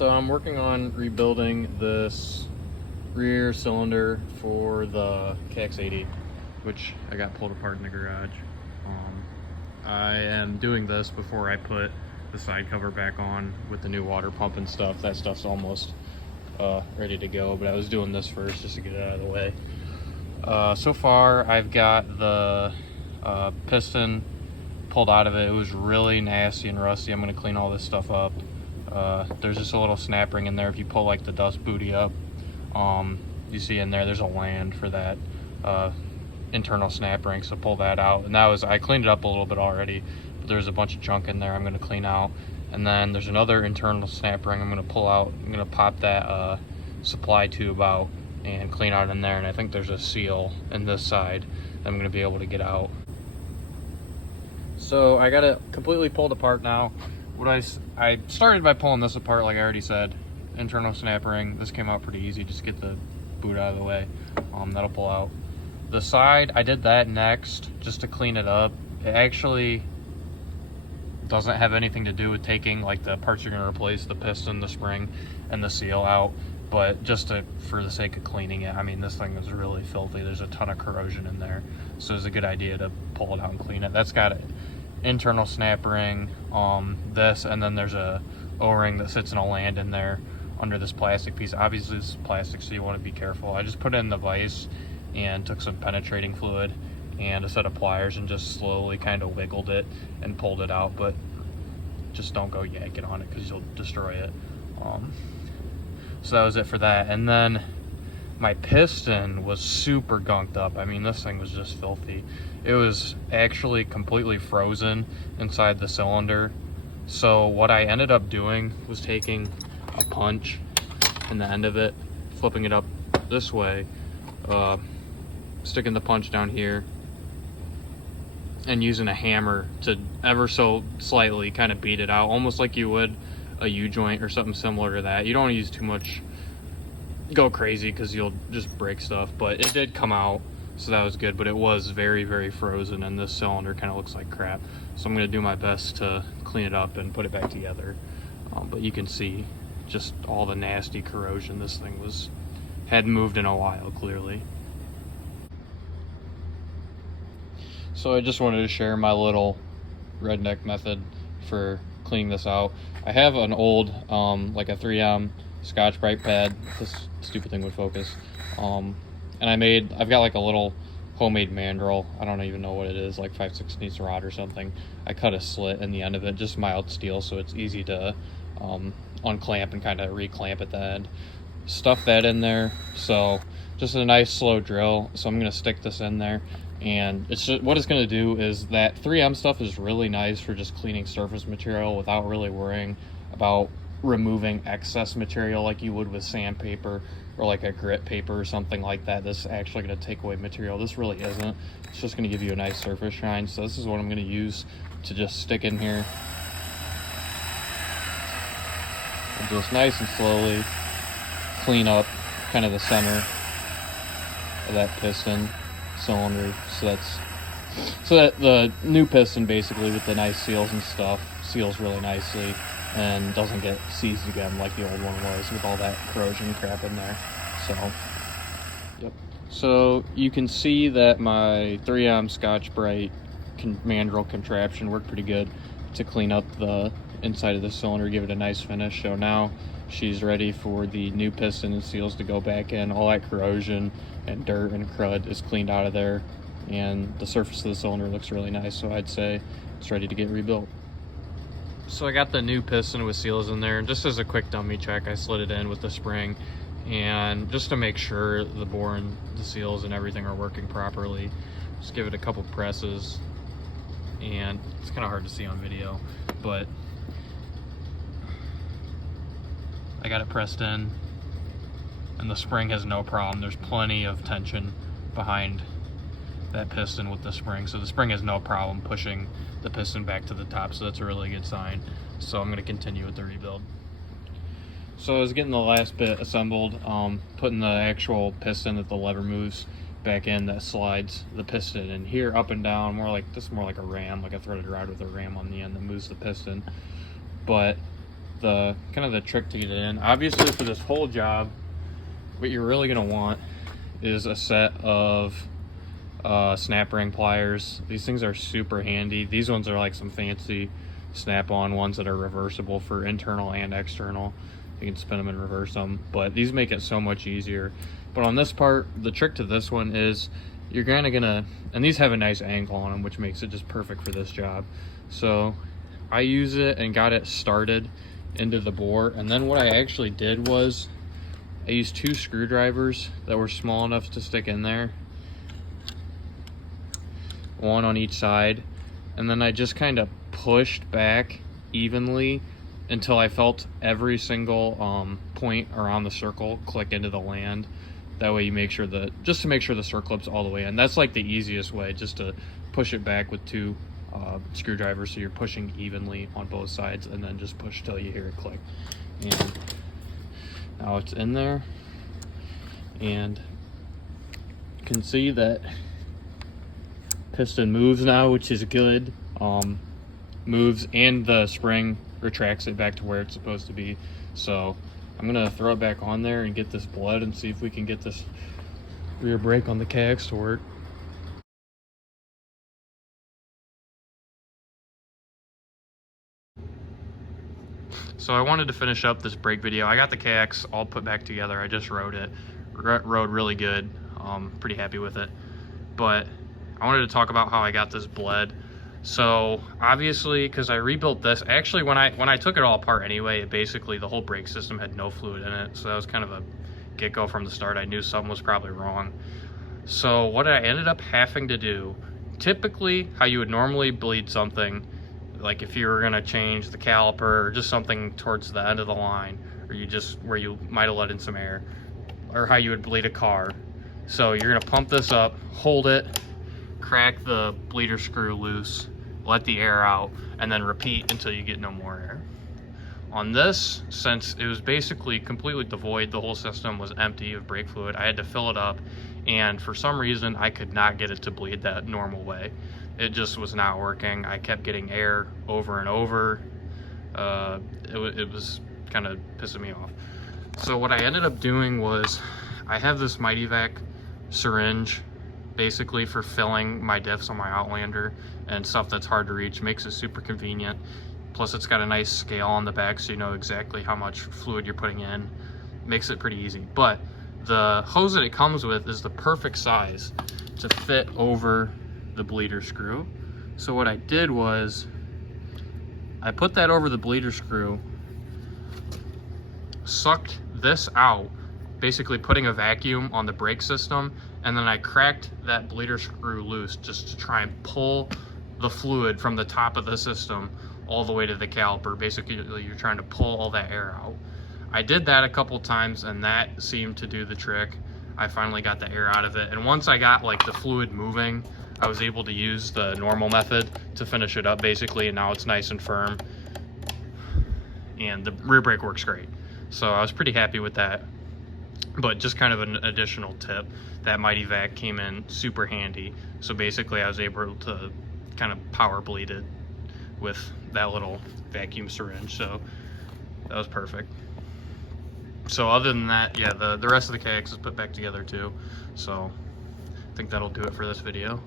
So I'm working on rebuilding this rear cylinder for the KX80, which I got pulled apart in the garage. I am doing this before I put the side cover back on with the new water pump and stuff. That stuff's almost ready to go, but I was doing this first just to get it out of the way. So far I've got the piston pulled out of it. It was really nasty and rusty. I'm going to clean all this stuff up. There's just a little snap ring in there. If you pull like the dust booty up, you see in there's a land for that internal snap ring, so pull that out. And I cleaned it up a little bit already, but there's a bunch of junk in there I'm going to clean out. And then there's another internal snap ring I'm going to pull out. I'm going to pop that supply tube out and clean out in there. And I think there's a seal in this side that I'm going to be able to get out. So I got it completely pulled apart now. I started by pulling this apart, like I already said. Internal snap ring. This came out pretty easy. Just get the boot out of the way. That'll pull out. The side, I did that next just to clean it up. It actually doesn't have anything to do with taking like the parts you're going to replace, the piston, the spring, and the seal out. But just for the sake of cleaning it, I mean, this thing is really filthy. There's a ton of corrosion in there. So it's a good idea to pull it out and clean it. That's got an internal snap ring, this, and then there's a O-ring that sits in a land in there under this plastic piece. Obviously this is plastic, so you want to be careful. I just put it in the vise and took some penetrating fluid and a set of pliers and just slowly kind of wiggled it and pulled it out, but just don't go yanking on it because you'll destroy it. So that was it for that. And then my piston was super gunked up. I mean, this thing was just filthy. It was actually completely frozen inside the cylinder. So what I ended up doing was taking a punch in the end of it, flipping it up this way, sticking the punch down here, and using a hammer to ever so slightly kind of beat it out, almost like you would a U-joint or something similar to that. You don't want to use too much, go crazy, because you'll just break stuff, but it did come out, so that was good. But it was very, very frozen, and this cylinder kind of looks like crap. So I'm going to do my best to clean it up and put it back together. But you can see just all the nasty corrosion. This thing hadn't moved in a while, clearly. So I just wanted to share my little redneck method for cleaning this out. I have an old like a 3M Scotch-Brite pad. This stupid thing would focus. And I've got like a little homemade mandrel. I don't even know what it is, like 5/16 rod or something. I cut a slit in the end of it, just mild steel, so it's easy to unclamp and kind of reclamp at the end. Stuff that in there. So just a nice slow drill. So I'm going to stick this in there, and what it's going to do is that 3M stuff is really nice for just cleaning surface material without really worrying about removing excess material like you would with sandpaper or like a grit paper or something like that. This is actually going to take away material. This really isn't. It's just going to give you a nice surface shine. So this is what I'm going to use to just stick in here and just nice and slowly clean up kind of the center of that piston cylinder, so that the new piston, basically with the nice seals and stuff, seals really nicely and doesn't get seized again like the old one was with all that corrosion crap in there. So yep. So you can see that my 3M Scotch-Brite mandrel contraption worked pretty good to clean up the inside of the cylinder, give it a nice finish. So now she's ready for the new piston and seals to go back in. All that corrosion and dirt and crud is cleaned out of there, and the surface of the cylinder looks really nice. So I'd say it's ready to get rebuilt. So I got the new piston with seals in there, and just as a quick dummy check, I slid it in with the spring, and just to make sure the bore and the seals and everything are working properly, just give it a couple presses. And it's kind of hard to see on video, but I got it pressed in, and the spring has no problem. There's plenty of tension behind that piston with the spring, so the spring has no problem pushing the piston back to the top, so that's a really good sign. So I'm going to continue with the rebuild. So I was getting the last bit assembled, putting the actual piston that the lever moves back in that slides the piston in here up and down, more like a ram, like a threaded rod with a ram on the end that moves the piston. But the kind of the trick to get it in. Obviously for this whole job, what you're really gonna want is a set of snap ring pliers. These things are super handy. These ones are like some fancy snap-on ones that are reversible for internal and external. You can spin them and reverse them, but these make it so much easier. But on this part, the trick to this one is you're gonna, and these have a nice angle on them, which makes it just perfect for this job. So I use it and got it started into the bore, and then what I actually did was I used 2 screwdrivers that were small enough to stick in there, one on each side, and then I just kind of pushed back evenly until I felt every single point around the circle click into the land. That way you make sure just to make sure the circlip's all the way in. That's like the easiest way, just to push it back with 2 screwdrivers, so you're pushing evenly on both sides, and then just push till you hear it click. And now it's in there, and you can see that piston moves now, which is good. Moves, and the spring retracts it back to where it's supposed to be. So I'm gonna throw it back on there and get this blood and see if we can get this rear brake on the KX to work. So I wanted to finish up this brake video. I got the KX all put back together. I just rode it. Rode really good. Pretty happy with it. But I wanted to talk about how I got this bled. So obviously, because I rebuilt this, actually when I took it all apart anyway, basically the whole brake system had no fluid in it. So that was kind of a get-go from the start. I knew something was probably wrong. So what I ended up having to do, typically how you would normally bleed something, like if you were gonna change the caliper or just something towards the end of the line, or where you might have let in some air, or how you would bleed a car. So you're gonna pump this up, hold it, crack the bleeder screw loose, let the air out, and then repeat until you get no more air. On this, since it was basically completely devoid, the whole system was empty of brake fluid, I had to fill it up, and for some reason I could not get it to bleed that normal way. It just was not working. I kept getting air over and over. It was kind of pissing me off. So what I ended up doing was, I have this Mighty Vac syringe basically for filling my diffs on my Outlander and stuff that's hard to reach. Makes it super convenient. Plus it's got a nice scale on the back, so you know exactly how much fluid you're putting in. Makes it pretty easy. But the hose that it comes with is the perfect size to fit over the bleeder screw. So what I did was I put that over the bleeder screw, sucked this out, basically putting a vacuum on the brake system, and then I cracked that bleeder screw loose just to try and pull the fluid from the top of the system all the way to the caliper. Basically, you're trying to pull all that air out. I did that a couple times, and that seemed to do the trick. I finally got the air out of it, and once I got like the fluid moving, I was able to use the normal method to finish it up basically, and now it's nice and firm, and the rear brake works great. So I was pretty happy with that. But just kind of an additional tip, that Mighty Vac came in super handy. So basically I was able to kind of power bleed it with that little vacuum syringe. So that was perfect. So other than that, yeah, the rest of the KX is put back together too. So I think that'll do it for this video.